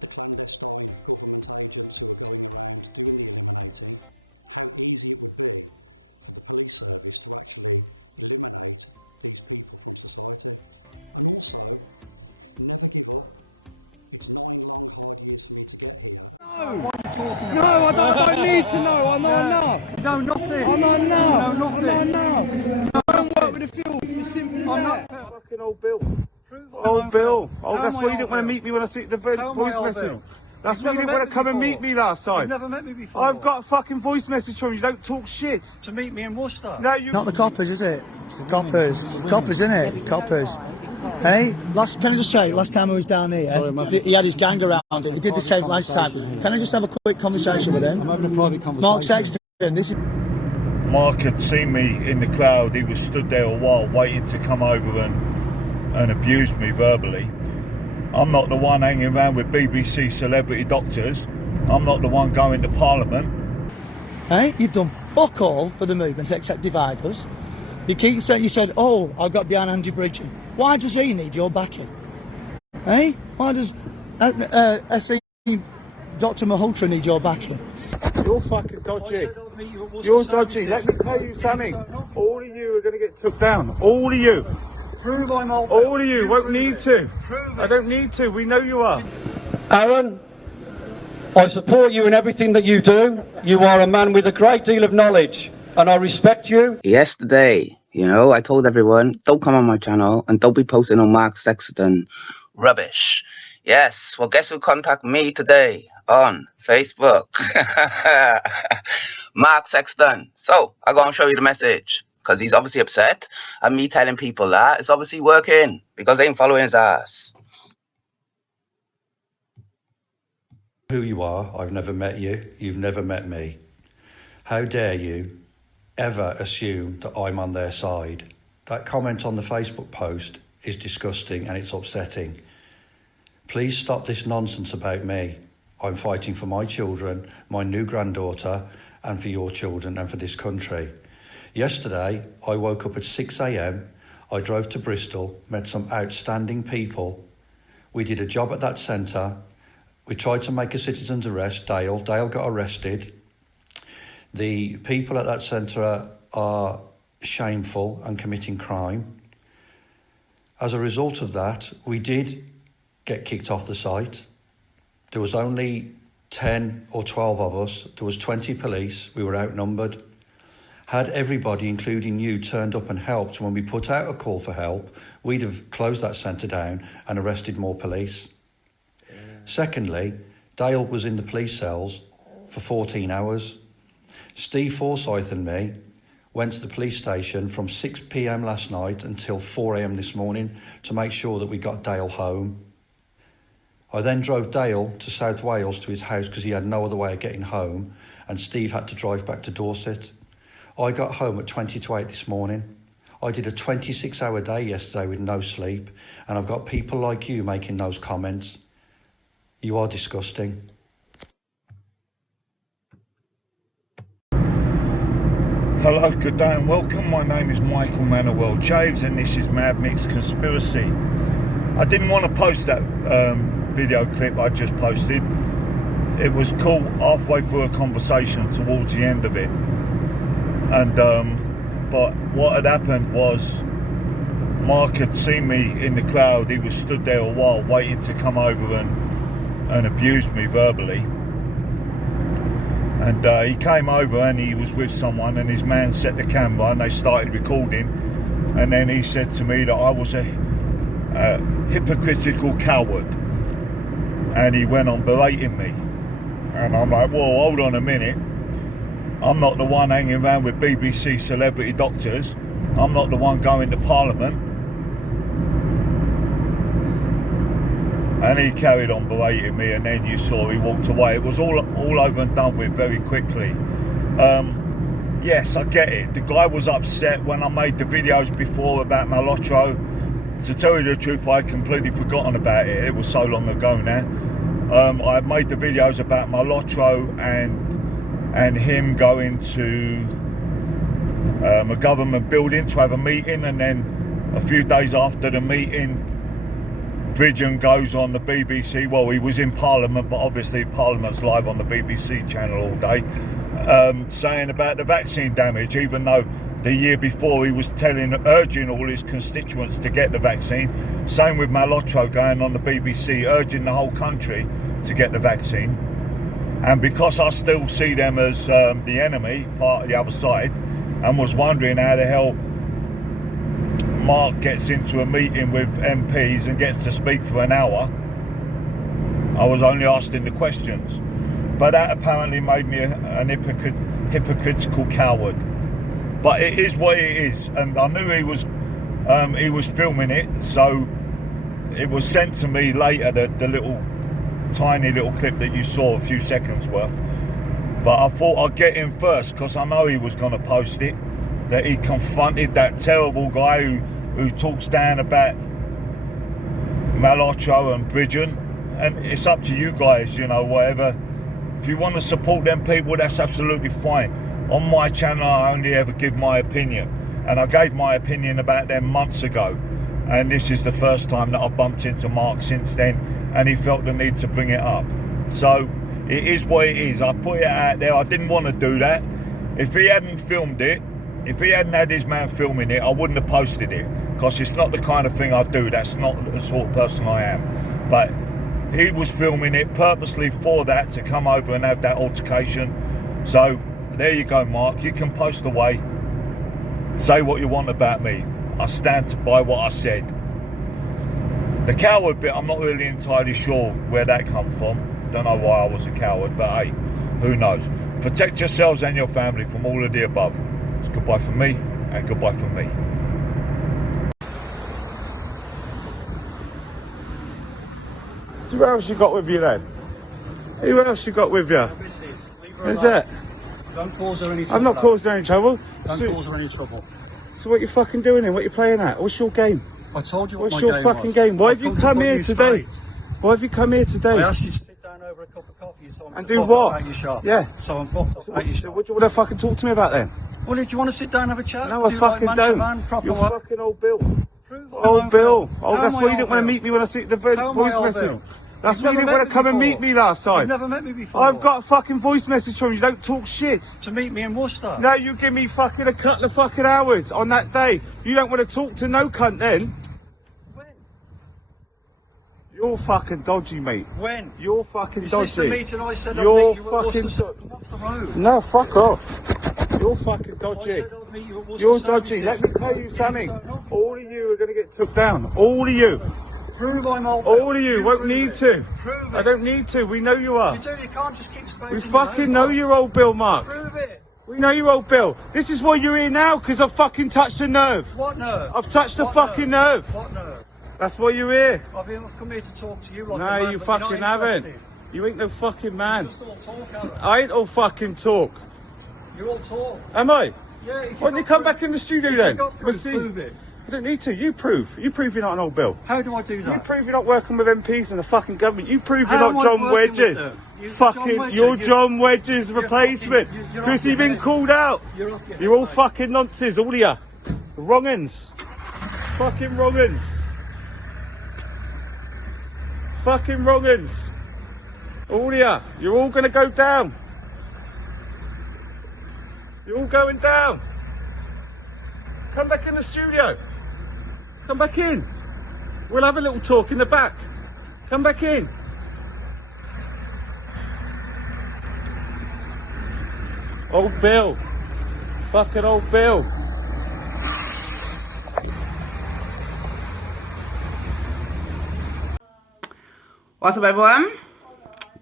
the clandestine government agents who are going around doing the eliminating, how easy it would be for the police service to actually eliminate these people from society. And also, never give up. It's 9 long, hard years for me to get here. No, I don't need to know. I know enough. No, nothing. I know enough. No, I know enough. I don't work with the filth. It's simple as that. Fucking old Bill. Old Bill. Oh, that's why you didn't want to meet me when I see the voice message. That's why you didn't want to come and meet me last time. You've never met me before. I've got a fucking voice message from you. Don't talk shit. To meet me in Worcester. No, you. Not the coppers, is it? It's the coppers. It's the coppers, isn't it? Coppers. Hey, can I just say, last time I was down here, he had his gang around him. He did the same last time. Can I just have a quick conversation with him? I'm having a private conversation. Mark Sexton, this is... Mark had seen me in the crowd. He was stood there a while waiting to come over and abuse me verbally. I'm not the one hanging around with BBC celebrity doctors. I'm not the one going to Parliament. Hey, you've done fuck all for the movement except divide us. You keep saying, you said, oh, I got behind Andy Bridgen. Why does he need your backing? Hey, why does Aseem, Dr Malhotra need your backing? You're fucking dodgy. You're dodgy. Let me tell you something. All of you are going to get took down. All of you. Prove I'm old. All of you won't need to. Prove it. I don't need to. We know you are. Aaron, I support you in everything that you do. You are a man with a great deal of knowledge, and I respect you. Yesterday, I told everyone, don't come on my channel and don't be posting on Mark Sexton rubbish. Yes, well, guess who contacted me today on Facebook? Mark Sexton. So, I'm going to show you the message because he's obviously upset. And me telling people that it's obviously working because they ain't following his ass. Who you are, I've never met you, you've never met me. How dare you ever assume that I'm on their side? That comment on the Facebook post is disgusting and it's upsetting. Please stop this nonsense about me. I'm fighting for my children, my new granddaughter, and for your children and for this country. Yesterday, I woke up at 6 a.m. I drove to Bristol, met some outstanding people. We did a job at that centre. We tried to make a citizen's arrest, Dale. Dale got arrested. The people at that centre are shameful and committing crime. As a result of that, we did get kicked off the site. There was only 10 or 12 of us. There was 20 police. We were outnumbered. Had everybody, including you, turned up and helped when we put out a call for help, we'd have closed that centre down and arrested more police. Secondly, Dale was in the police cells for 14 hours. Steve Forsyth and me went to the police station from 6 p.m. last night until 4 a.m. this morning to make sure that we got Dale home. I then drove Dale to South Wales to his house because he had no other way of getting home, and Steve had to drive back to Dorset. I got home at 20 to 8 this morning. I did a 26-hour day yesterday with no sleep, and I've got people like you making those comments. You are disgusting. Hello, good day and welcome. My name is Michael Manuel Chaves and this is Mad Mix Conspiracy. I didn't want to post that video clip I just posted. It was caught halfway through a conversation towards the end of it. And but what had happened was Mark had seen me in the crowd. He was stood there a while waiting to come over and abuse me verbally. And he came over and he was with someone and his man set the camera and they started recording. And then he said to me that I was a hypocritical coward. And he went on berating me. And I'm like, whoa, hold on a minute. I'm not the one hanging around with BBC celebrity doctors. I'm not the one going to Parliament. And he carried on berating me, and then you saw he walked away. It was all over and done with very quickly. Yes, I get it. The guy was upset when I made the videos before about Malhotra. To tell you the truth, I had completely forgotten about it. It was so long ago now. I had made the videos about Malhotra and him going to a government building to have a meeting, and then a few days after the meeting, Bridgen goes on the BBC. Well, he was in Parliament, but obviously Parliament's live on the BBC channel all day, saying about the vaccine damage, even though the year before he was urging all his constituents to get the vaccine. Same with Malotro going on the BBC, urging the whole country to get the vaccine. And because I still see them as the enemy, part of the other side, and was wondering how the hell Mark gets into a meeting with MPs and gets to speak for an hour, I was only asking the questions. But that apparently made me an hypocritical coward. But it is what it is, and I knew he was filming it, so it was sent to me later, the little tiny little clip that you saw, a few seconds worth. But I thought I'd get in first because I know he was going to post it, that he confronted that terrible guy who talks down about Malotro and Bridgen. And it's up to you guys, you know, whatever. If you want to support them people, that's absolutely fine. On my channel, I only ever give my opinion, and I gave my opinion about them months ago, and this is the first time that I've bumped into Mark since then, and he felt the need to bring it up. So it is what it is. I put it out there. I didn't want to do that. If he hadn't filmed it, if he hadn't had his man filming it, I wouldn't have posted it, because it's not the kind of thing I do. That's not the sort of person I am. But he was filming it purposely for that, to come over and have that altercation. So there you go, Mark. You can post away. Say what you want about me. I stand by what I said. The coward bit, I'm not really entirely sure where that comes from. Don't know why I was a coward, but hey, who knows? Protect yourselves and your family from all of the above. It's goodbye from me, and goodbye from me. So who else you got with you then? Who else you got with you? Is it? Don't cause her any trouble. I'm not causing any trouble. Don't cause her any trouble. So what you fucking doing then? What you playing at? What's your game? I told you what What's my your game fucking was. game? Why I've have you to come put here you today? straight. Why have you come here today? I asked you to sit down over a cup of coffee. You told me And to do fuck what? off out your shop. Yeah. So I'm fucked off out your So shop. what do you want to fucking talk to me about then? Well, do you want to sit down and have a chat? No, I Do fucking like man to don't. man, proper You're work? fucking old Bill. Prove Old I'm Bill. Oh, How that's am why I you didn't old want to Bill? meet me when I see the How am I voice old message. Bill? That's You've why you never didn't want met to come and before. meet me last You've time. never met me before. I've got a fucking voice message from you. Don't talk shit. To meet me in Worcester. Now you give me fucking a couple of fucking hours on that day. You don't want to talk to no cunt then. When? You're fucking dodgy, mate. When? You're fucking Is dodgy. this the meeting I said I'd You're meet you at fucking Worcester? Come off the road. No, fuck off. You're fucking I dodgy. said I'd meet you at Worcester You're Services. dodgy. Let me tell you didn't something. turn up. All of you are going to get took down. All of you. Prove I'm old. All of you won't prove need it. to. Prove it. I don't need to. We know you are. You do. You can't just keep spouting. We your fucking nose know off. you're old Bill, Mark. Prove it. We know you're old Bill. This is why you're here now, because I've fucking touched a nerve. What nerve? I've touched a What fucking nerve. What nerve? That's why you're here. I've come here to talk to you like a No, man, you but you're fucking not haven't. interested. You ain't no fucking man. Just all talk, Alan. I ain't all fucking talk. You're all talk. Am I? Yeah. If Why don't you got come proof- back in the studio if then? You got We'll proof, see. prove it. You don't need to. You prove. You prove you're not an old Bill. How do I do that? You prove you're not working with MPs and the fucking government. You prove How you're am not I John working with Wedges. them? John Fucking, Wedges, you're you- John Wedges' you're replacement. fucking- you're Because off you've your been head. called out. You're off your You're all head, mate. fucking nonsense, all of you. Wrong uns. Fucking wrong uns. Fucking wrong uns. All of you. You're all going to go down. You're all going down. Come back in the studio. Come back in. We'll have a little talk in the back. Come back in. Old Bill. Fucking old Bill. What's up, everyone?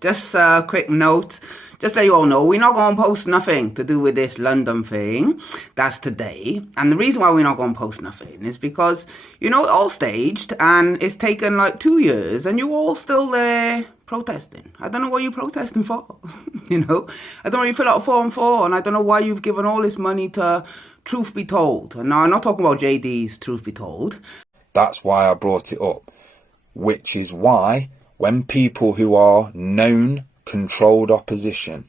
Just a quick note. Just let you all know, we're not going to post nothing to do with this London thing. That's today. And the reason why we're not going to post nothing is because, you know, it's all staged and it's taken like 2 years and you're all still there protesting. I don't know what you're protesting for. You know, I don't know what you fill out a form for, and I don't know why you've given all this money to Truth Be Told. And now I'm not talking about JD's Truth Be Told. That's why I brought it up. Which is why when people who are known controlled opposition,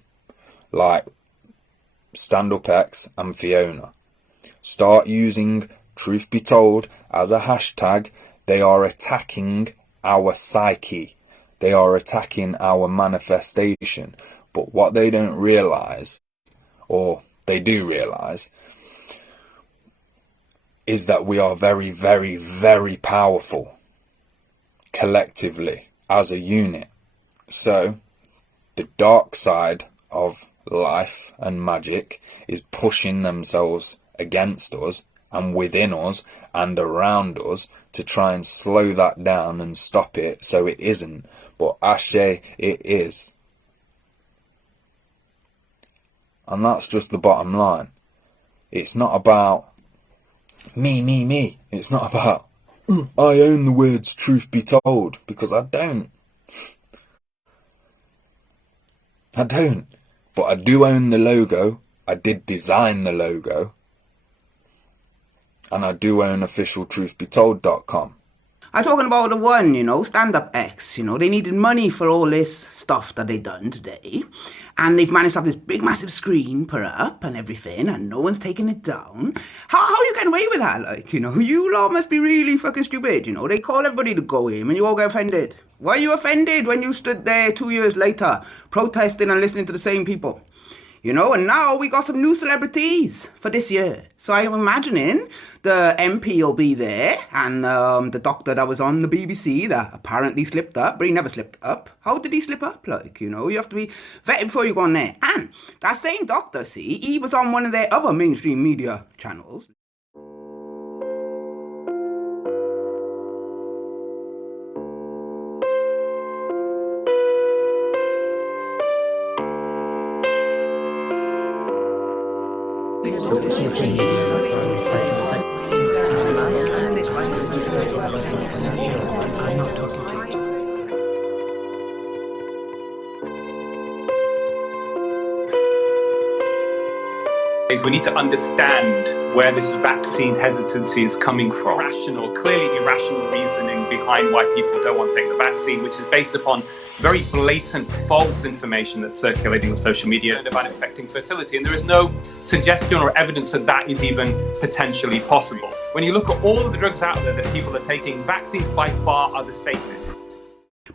like Stand Up X and Fiona, start using Truth Be Told as a hashtag, they are attacking our psyche. They are attacking our manifestation. But what they don't realise, or they do realise, is that we are very, very, very powerful collectively as a unit. So the dark side of life and magic is pushing themselves against us and within us and around us to try and slow that down and stop it so it isn't. But Ashe, it is. And that's just the bottom line. It's not about me. It's not about, I own the words truth be told, because I don't. I don't. But I do own the logo. I did design the logo. And I do own officialtruthbetold.com. I'm talking about the one, Stand Up X, they needed money for all this stuff that they done today. And they've managed to have this big massive screen put up and everything, and no one's taking it down. How are you getting away with that? You lot must be really fucking stupid, They call everybody to go in and you all get offended. Why are you offended when you stood there 2 years later protesting and listening to the same people? And now we got some new celebrities for this year. So I'm imagining the MP will be there, and the doctor that was on the BBC that apparently slipped up, but he never slipped up. How did he slip up? You have to be vetted before you go on there. And that same doctor, he was on one of their other mainstream media channels. We need to understand where this vaccine hesitancy is coming from. Clearly irrational reasoning behind why people don't want to take the vaccine, which is based upon very blatant false information that's circulating on social media about it affecting fertility. And there is no suggestion or evidence that is even potentially possible. When you look at all of the drugs out there that people are taking, vaccines by far are the safest.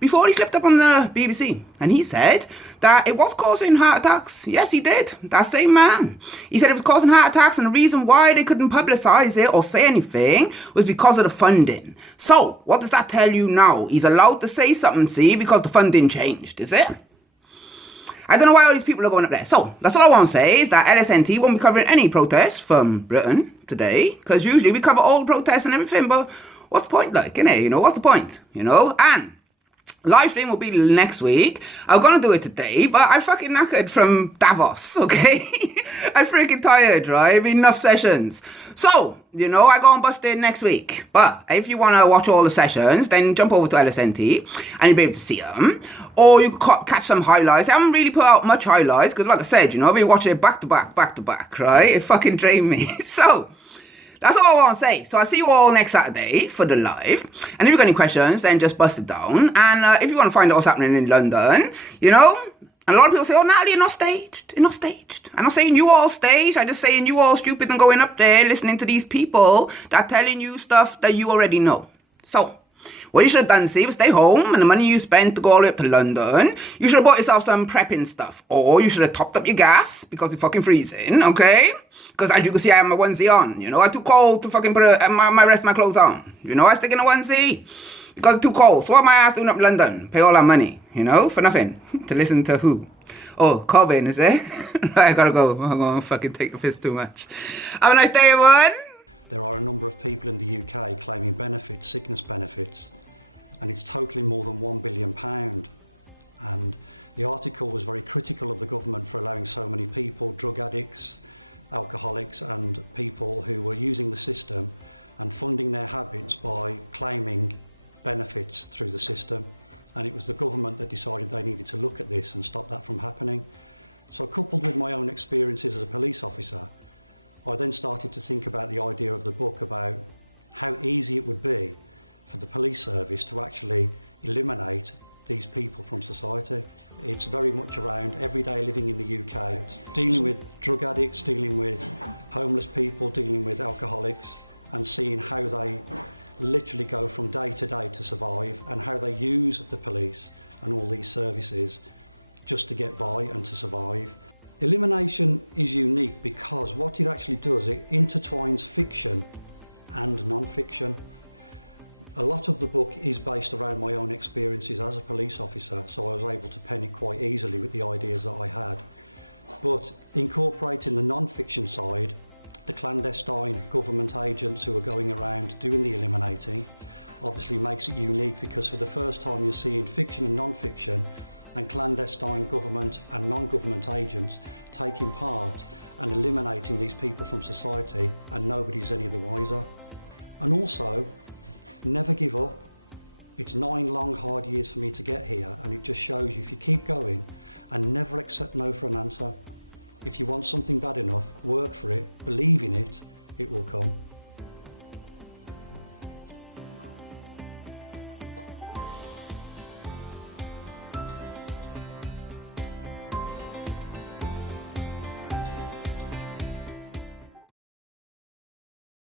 Before he slipped up on the BBC, and he said that it was causing heart attacks. Yes, he did. That same man. He said it was causing heart attacks, and the reason why they couldn't publicise it or say anything was because of the funding. So, what does that tell you now? He's allowed to say something, because the funding changed, is it? I don't know why all these people are going up there. So, that's all I want to say is that LSNT won't be covering any protests from Britain today, because usually we cover all the protests and everything, but what's the point, innit? What's the point, And live stream will be next week. I'm gonna do it today, but I fucking knackered from Davos, okay? I'm freaking tired, right? Enough sessions. So, I go and bust in next week. But if you want to watch all the sessions, then jump over to LSNT and you'll be able to see them. Or you can catch some highlights. I haven't really put out much highlights because, like I said, I've been watching it back to back, right? It fucking drained me. So, that's all I want to say. So I'll see you all next Saturday for the live. And if you've got any questions, then just bust it down. And if you want to find out what's happening in London, and a lot of people say, oh, Natalie, you're not staged. You're not staged. I'm not saying you all staged. I'm just saying you all stupid and going up there listening to these people that are telling you stuff that you already know. So, what you should have done, was stay home, and the money you spent to go all the way up to London, you should have bought yourself some prepping stuff. Or you should have topped up your gas because you're fucking freezing, okay? Because as you can see, I have my onesie on, I'm too cold to fucking put my rest of my clothes on. I stick in a onesie because I'm too cold. So what am I asked doing up in London? Pay all that money, for nothing. To listen to who? Oh, Corbyn, is it? Right, I gotta go. I'm gonna fucking take the piss too much. Have a nice day, everyone. There are a number of people in the UK claiming benefits, sickness benefits, and it's totaling more than £1 billion. And the article was very critical of the government for allowing so many people, drug addicts, alcoholics and people who were using the system and funding their habits by claiming benefits through the system. And it was the government that decided they needed to look at this and stop that from happening. So coupled with my own experiences as a police officer, I then started to think about the idea of the book about how easy it would be for the police service to actually eliminate these people from society. It's very much around everyday living in the UK, dealing with drug addicts, dealing with homeless people, dealing with alcoholics, and seeing how they literally go from day to day to survive, and how they use the police and all these services just to get by and to survive. Elimination is unique because what it actually does, it intertwines fiction and non-fiction. A lot of the book is based around my own experiences as a police officer, so I was able to pen it quite easily with the ideas that I had. But incorporating the non-fiction side, the clandestine government agents who are going around doing the eliminating, obviously makes it unique, because for the first time you're seeing fiction and non-fiction and clandestine government and non-government agents taking part and eliminating these people from society, and nobody's any the wiser. And also, never give up. It's 9 long, hard years for me to get here, and it just shows you if you keep going and never accept no for an answer. If you want something bad enough, work for it, believe in it, it will come.